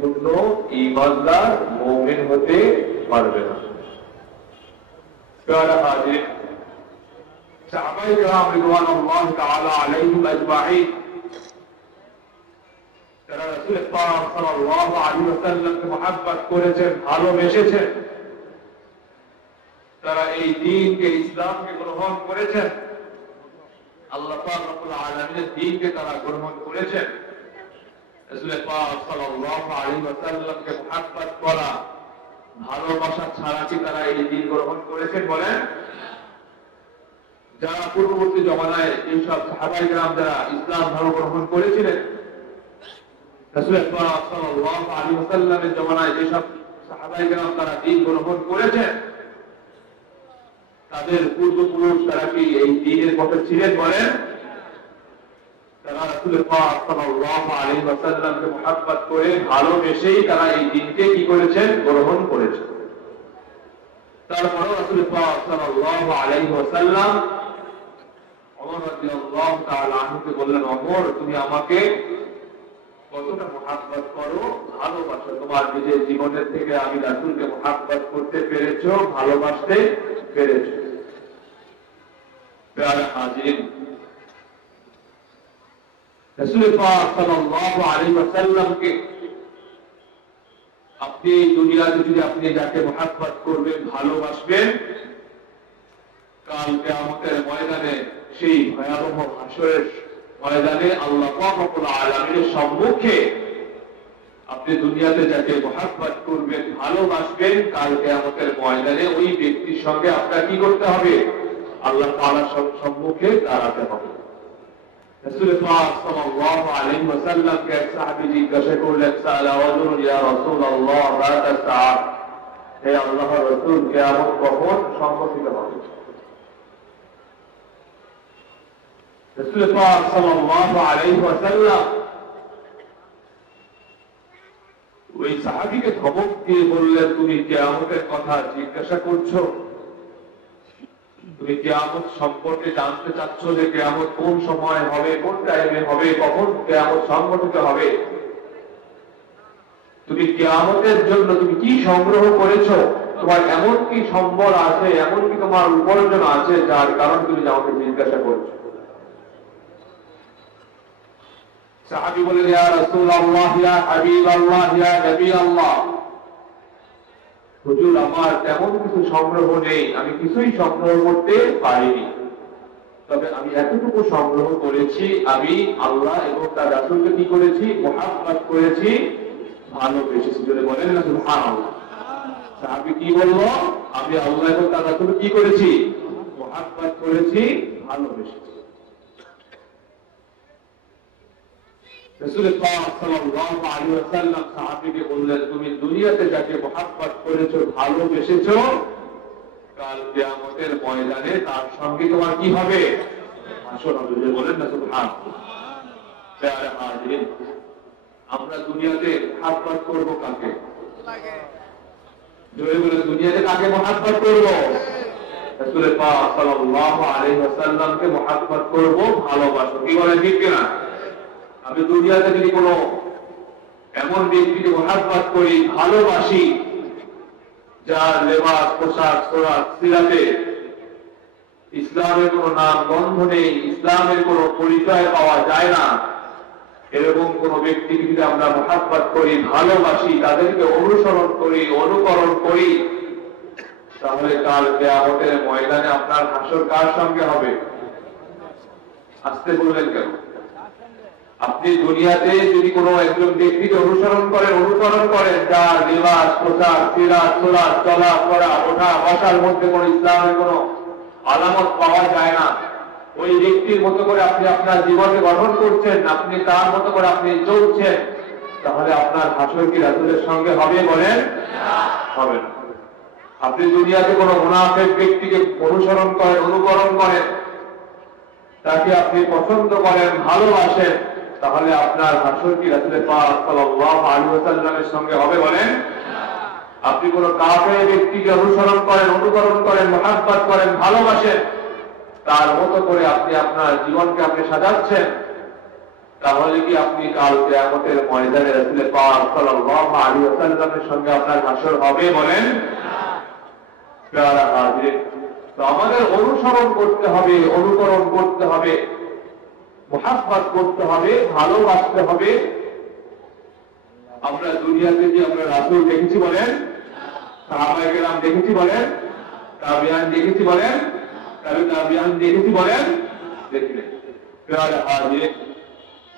পরিপূর্ণ ঈমানদার মুমিন হতে পারবে না। প্যারা হাজির, সাহাবায়ে কেরাম রিদওয়ানুল্লাহি তাআলা আলাইহিম আজমাইন যারা রাসূল পাক সাল্লাল্লাহু আলাইহি ওয়াসাল্লামকে মহব্বত করেছেন, ভালোবেসেছেন, তারা এই দ্বীনকে, ইসলামকে গ্রহণ করেছেন, আল্লাহ পাক রব্বুল আলামিনের দ্বীনকে তারা গ্রহণ করেছেন। রাসূল পাক সাল্লাল্লাহু আলাইহি ওয়াসাল্লামকে মহব্বত করা, ভালোবাসা ছাড়া কি তারা এই দ্বীন গ্রহণ করেছেন বলেন? যারা পূর্ববর্তী জমানায় এইসব সাহাবায়ে কেরাম যারা ইসলাম ধর্ম গ্রহণ করেছিলেন, রাসূল পাক সাল্লাল্লাহু আলাইহি ওয়াসাল্লামের জমানায় যেসব সাহাবায়ে কেরাম তারা দ্বীন গ্রহণ করেছেন, তাদের পূর্বপুরুষ তারা কি এই দ্বীনের পথে ছিলেন বলেন? তারা রাসূল পাক সাল্লাল্লাহু আলাইহি ওয়াসাল্লামকে মহব্বত করে, ভালোবেসেই তারা এই দ্বীনকে কি করেছেন? গ্রহণ করেছেন। তারপরে রাসূল পাক সাল্লাল্লাহু আলাইহি ওয়াসাল্লাম ওমর রাদিয়াল্লাহু তাআলা আনহুকে বললেন, ওমর, তুমি আমাকে কতটা মহব্বত করো, ভালোবাসো, তোমার নিজের জীবনের থেকে আমি রাসূলকে মহব্বত করতে পেরেছো, ভালোবাসতে পেরেছো। প্যারা হাজিরিন, রাসূল পাক সাল্লাল্লাহু আলাইহি ওয়াসাল্লামকে আপনি দুনিয়াতে যদি আপনি যাকে মহব্বত করবেন, ভালোবাসবেন, কাল কিয়ামতের ময়দানে, সেই ভয়াবহ হাসরের ময়দানে আল্লাহ পাক রব্বুল আলামিনের সম্মুখে আপনি দুনিয়াতে যাকে মহব্বত করবেন, ভালোবাসবেন, কাল কিয়ামতের ময়দানে ওই ব্যক্তির সঙ্গে আপনার কি করতে হবে? আল্লাহ তাআলার সম্মুখে দাঁড়াতে হবে। রাসূল পাক সাল্লাল্লাহু আলাইহি ওয়াসাল্লামকে এক সাহাবী জিজ্ঞাসা করলেন, সাআলা রাজুলুন ইয়া রাসূলুল্লাহ মাতা সাআ, হে আল্লাহর রাসূল, কিয়ামত কখন সংঘটিত হবে? রাসূল পাক সাল্লাল্লাহু আলাইহি ওয়াসাল্লাম ওই সাহাবীকে ধমক দিয়ে বললেন, তুমি কিয়ামতের কথা জিজ্ঞাসা করছো? তুমি কিয়ামত সম্পর্কে জানতে চাচ্ছ যে কিয়ামত কোন সময় হবে, কোন টাইমে হবে, কখন কিয়ামত সংঘটিত হবে? তুমি কিয়ামতের জন্য তুমি কি সংগ্রহ করেছো? তোমার এমন কি সম্বল আছে, এমন কি তোমার উপার্জন আছে যার কারণ তুমি আমাকে জিজ্ঞাসা করছো? সাহাবী বলেন, ইয়া রাসূলুল্লাহ, ইয়া হাবিবাল্লাহ, ইয়া নবী আল্লাহ, হুজুর, আমার তেমন কিছু সংগ্রহ নেই, আমি কিছুই সংগ্রহ করতে পারিনি, তবে আমি এতটুকু সংগ্রহ করেছি, আমি আল্লাহ এবং তার রাসূলকে কি করেছি? মহব্বত করেছি, ভালোবেসেছি। জোরে বলেন না সুবহানাল্লাহ। সাহাবী কি বলল? আমি আল্লাহ এবং তার রাসূলকে কি করেছি? মহব্বত করেছি, ভালোবেসেছি। রাসূল পাক সাল্লাল্লাহু আলাইহি ওয়াসাল্লাম সাহাবীকে বললেন, তুমি দুনিয়াতে যাকে মহব্বত করেছো, ভালোবেসেছো, কাল কিয়ামতের ময়দানে তার সঙ্গে তোমার কি হবে? হাসর হবে। বলেন না সুবহানাল্লাহ। প্যারা হাজিরিন, আমরা দুনিয়াতে মহব্বত করব কাকে? জোরে বলেন, দুনিয়াতে কাকে মহব্বত করব? রাসূল পাক সাল্লাল্লাহু আলাইহি ওয়াসাল্লামকে মহব্বত করব, ভালোবাসব। কি বলেন, ঠিক কিনা? আমি দুনিয়াতে যদি কোনো এমন ব্যক্তিকে মহব্বত করি, ভালোবাসি, যার লেবাস, পোশাক, সোরাত, সিরাতে ইসলামের কোনো নাম গন্ধ নেই, ইসলামের কোনো পরিচয় পাওয়া যায় না, এরকম কোন ব্যক্তিকে যদি আমরা মহব্বত করি, ভালোবাসি, তাদেরকে অনুসরণ করি, অনুকরণ করি, তাহলে কাল কিয়ামতের ময়দানে আপনার হাসর কার সঙ্গে হবে? আসতে বললেন কেন? আপনি দুনিয়াতে যদি কোনো একজন ব্যক্তিকে অনুকরণ করেন, যার লিবাস, পোশাক, সিরাত, সুরাত, চলা ফেরা, ওঠা বসার মধ্যে কোনো ইসলামের কোনো আলামত পাওয়া যায় না, ওই ব্যক্তির মতো করে আপনি আপনার জীবনকে গঠন করছেন, আপনি তার মতো করে আপনি চলছেন, তাহলে আপনার হাসর কি রাসূলের সঙ্গে হবে বলেন? হবে না। আপনি দুনিয়াতে কোনো মুনাফিক ব্যক্তিকে অনুসরণ করেন, অনুকরণ করেন, তাকে আপনি পছন্দ করেন, ভালোবাসেন, তাহলে আপনার হাসর কি রাসূল পাক সাল্লাল্লাহু আলাইহি ওয়াসাল্লামের সঙ্গে হবে বলেন? আপনি কোন কাফের ব্যক্তিকে অনুসরণ করেন, অনুকরণ করেন, মহব্বত করেন, ভালোবাসেন, তার মতো করে আপনি আপনার জীবনকে আপনি সাজাচ্ছেন, তাহলে কি আপনি কাল কিয়ামতের ময়দানে রাসূল পাক সাল্লাল্লাহু আলাইহি ওয়াসাল্লামের সঙ্গে আপনার হাসর হবে বলেন? প্যারা হাজির, তো আমাদের অনুসরণ করতে হবে, অনুকরণ করতে হবে, মুহাব্বত করতে হবে, ভালোবাসতে হবে। আমরা দুনিয়াতে যে আমরা রাসূল দেখেছি বলেন, সাহাবায়ে কেরাম দেখেছি বলেন, তাবিঈন দেখেছি বলেন, তাবিঈন দেখেছি বলেন, দেখি প্যারা হাজির,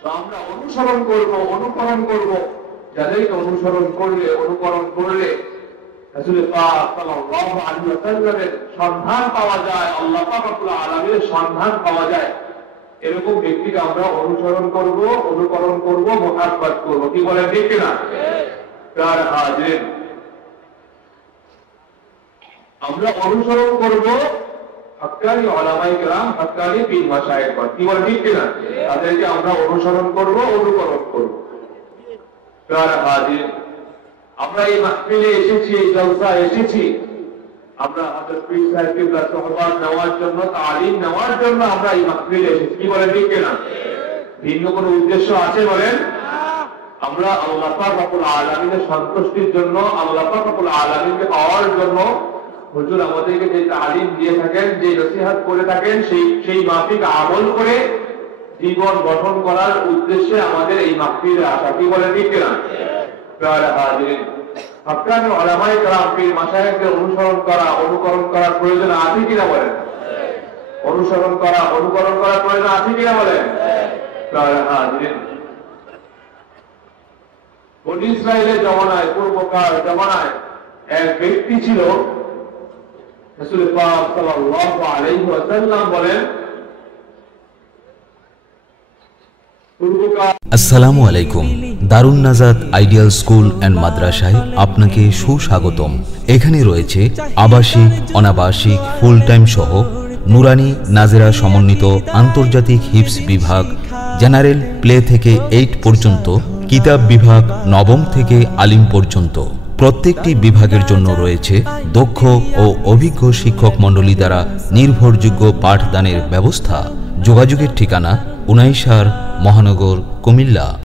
তো আমরা অনুসরণ করব, অনুকরণ করব। যাদেরকে অনুসরণ করলে, অনুকরণ করলে রাসূল পাক সাল্লাল্লাহু আলাইহি ওয়াসাল্লামের সন্ধান পাওয়া যায়, আল্লাহ পাক রব্বুল আলামিনের সন্ধান পাওয়া যায়, এরকম ব্যক্তিকে আমরা অনুসরণ করব, অনুকরণ করব, মুহাব্বত করব। কি বলেন ঠিক কিনা? তার হাজির, আমরা অনুসরণ করব হক্কানি উলামায়ে কেরাম, হক্কানি পীর মাশায়েখ। কি বলেন ঠিক কিনা? তাদেরকে আমরা অনুসরণ করব, অনুকরণ করব। তার হাজির, আমরা এই মাহফিলে এসেছি, এই জলসায় এসেছি, আমরা হযরত পীর সাহেবকে সোহবত নেওয়ার জন্য, তালিম নেওয়ার জন্য আমরা এই মাহফিলে এসেছি। কি বলেন ঠিক কিনা? ভিন্ন কোনো উদ্দেশ্য আছে বলেন? আমরা আল্লাহ পাক রব্বুল আলামিনের সন্তুষ্টির জন্য, আল্লাহ পাক রব্বুল আলামিনকে পাওয়ার জন্য হুজুর আমাদেরকে যে তালিম দিয়ে থাকেন, যে নসিহত করে থাকেন, সেই মাফিক আমল করে জীবন গঠন করার উদ্দেশ্যে আমাদের এই মাহফিলে আসা। কি বলেন ঠিক কিনা? হক্কানি উলামায়ে কেরাম, পীর মাশায়েখদের অনুসরণ করা, অনুকরণ করার প্রয়োজন আছে কিনা বলেন? অনুসরণ করা, অনুকরণ করার প্রয়োজন আছে কিনা বলেন? বনী ইসরাইলের জমানায়, পূর্বকার জমানায় এক ব্যক্তি ছিল, রাসূল পাক সাল্লাল্লাহু আলাইহি ওয়াসাল্লাম বলেন, আসসালামু আলাইকুম। দারুন নাজাত আইডিয়াল স্কুল অ্যান্ড মাদ্রাসায় আপনাকে সুস্বাগতম। এখানে রয়েছে আবাসিক, অনাবাসিক, ফুল টাইম সহ নুরানি, নাজেরা সমন্বিত আন্তর্জাতিক হিফজ বিভাগ, জেনারেল প্লে থেকে 8 পর্যন্ত, কিতাব বিভাগ নবম থেকে আলিম পর্যন্ত। প্রত্যেকটি বিভাগের জন্য রয়েছে দক্ষ ও অভিজ্ঞ শিক্ষক মণ্ডলী দ্বারা নির্ভরযোগ্য পাঠদানের ব্যবস্থা। যোগাযোগের ঠিকানা 19 মহানগর, কুমিল্লা।